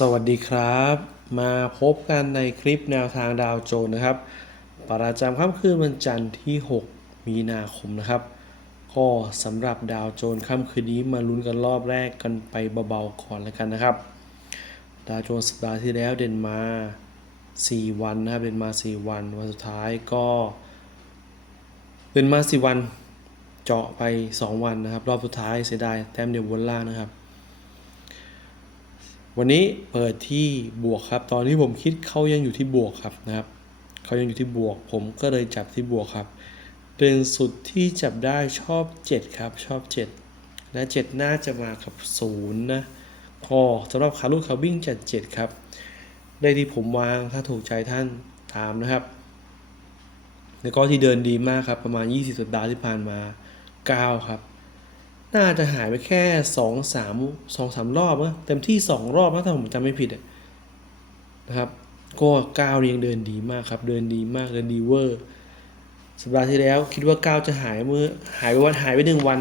สวัสดีครับ มาพบกันในคลิปแนวทางดาวโจนส์นะครับ ประจำค่ำคืนวันจันทร์ที่ 6 มีนาคมนะครับ ก็สำหรับดาวโจนส์ค่ำคืนนี้มาลุ้นกันรอบแรกกันไปเบาๆก่อนแล้วกันนะครับ ดาวโจนส์สัปดาห์ที่แล้วเด่นมา 4 วันนะครับเด่นมา 4 วันวันสุดท้ายก็เด่นมา 4 วันเจาะไป 2 วันนะครับ รอบสุดท้ายเสียดายแต้มเดียวบนล่างนะครับ วันนี้เปิดที่บวกครับ ตอนที่ผมคิดเขายังอยู่ที่บวกครับนะครับเขายังอยู่ที่บวก ผมก็เลยจับที่บวกครับ เป็นสุดที่จับได้ชอบ 7 ครับ ชอบ 7 และ 7 น่าจะมากับ 0 นะพอสำหรับขาลูกขาวิ่งจัด 7 ครับ ได้ที่ผมวางถ้าถูกใจท่านตามนะครับ แล้วก็ที่เดินดีมากครับ ประมาณ 20 สัปดาห์ที่ผ่านมา 9 ครับ น่าจะหายไปแค่สองสามสองสามรอบนะเต็มที่สองรอบนะถ้าผมจำไม่ผิดนะครับ ก็ก้าวยังเดินดีมากครับ เดินดีมากเดินดีเวอร์สัปดาห์ที่แล้วคิดว่าก้าวจะหายเมื่อหายไปวันหายไปหนึ่งวัน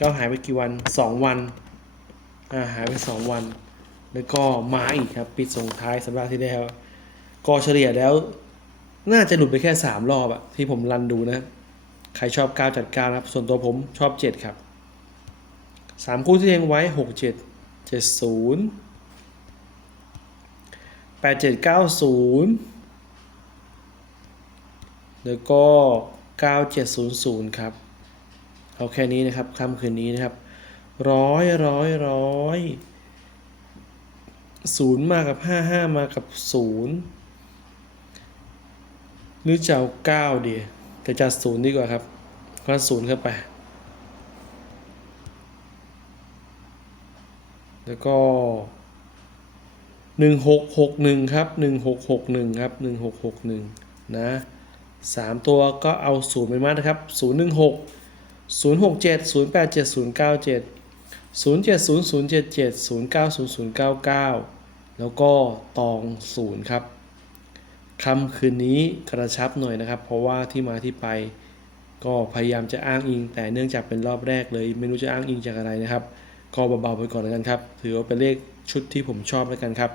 ก้าวหายไปกี่วันสองวันอ่าหายไปสองวัน แล้วก็มาอีกครับ ปิดส่งท้ายสัปดาห์ที่แล้วก็เฉลี่ยแล้ว น่าจะหลุดไปแค่สามรอบอะที่ผมรันดูนะ ใครชอบ 9 จัด9นะครับ ส่วนตัวผมชอบ 7 ครับ 3 คู่ที่เลี้ยงไว้ 6 7 7 0 8 7 9 0 แล้วก็ 9 7 0 0 ครับ เอาแค่นี้นะครับค่ำคืนนี้นะครับร้อยร้อยร้อยศูนย์มากับห้าห้ามากับศูนย์หรือจะเอาเก้าดีย แต่จัดศูนย์ดีกว่าครับก็ศูนย์เข้าไป แล้วก็หนึ่งหกหกหนึ่งครับหนึ่งหกหกหนึ่งครับหนึ่งหกหกหนึ่งนะสามตัวก็เอาศูนย์ไปมานะครับศูนย์หนึ่งหกศูนย์หกเจ็ดศูนย์แปดเจ็ดศูนย์เก้าเจ็ดศูนย์เจ็ดศูนย์ศูนย์เจ็ดเจ็ดศูนย์เก้าศูนย์ศูนย์เก้าเก้าแล้วก็ตองศูนย์ครับ คำคืนนี้กระชับหน่อยนะครับ เพราะว่าที่มาที่ไป ก็พยายามจะอ้างอิง แต่เนื่องจากเป็นรอบแรกเลย ไม่รู้จะอ้างอิงจากอะไรนะครับ ก็เบาๆไปก่อนแล้วกันครับ ถือว่าเป็นเลขชุดที่ผมชอบแล้วกันครับ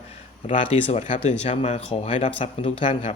ราตรีสวัสดิ์ครับตื่นเช้ามาขอให้รับทรัพย์กันทุกท่านครับ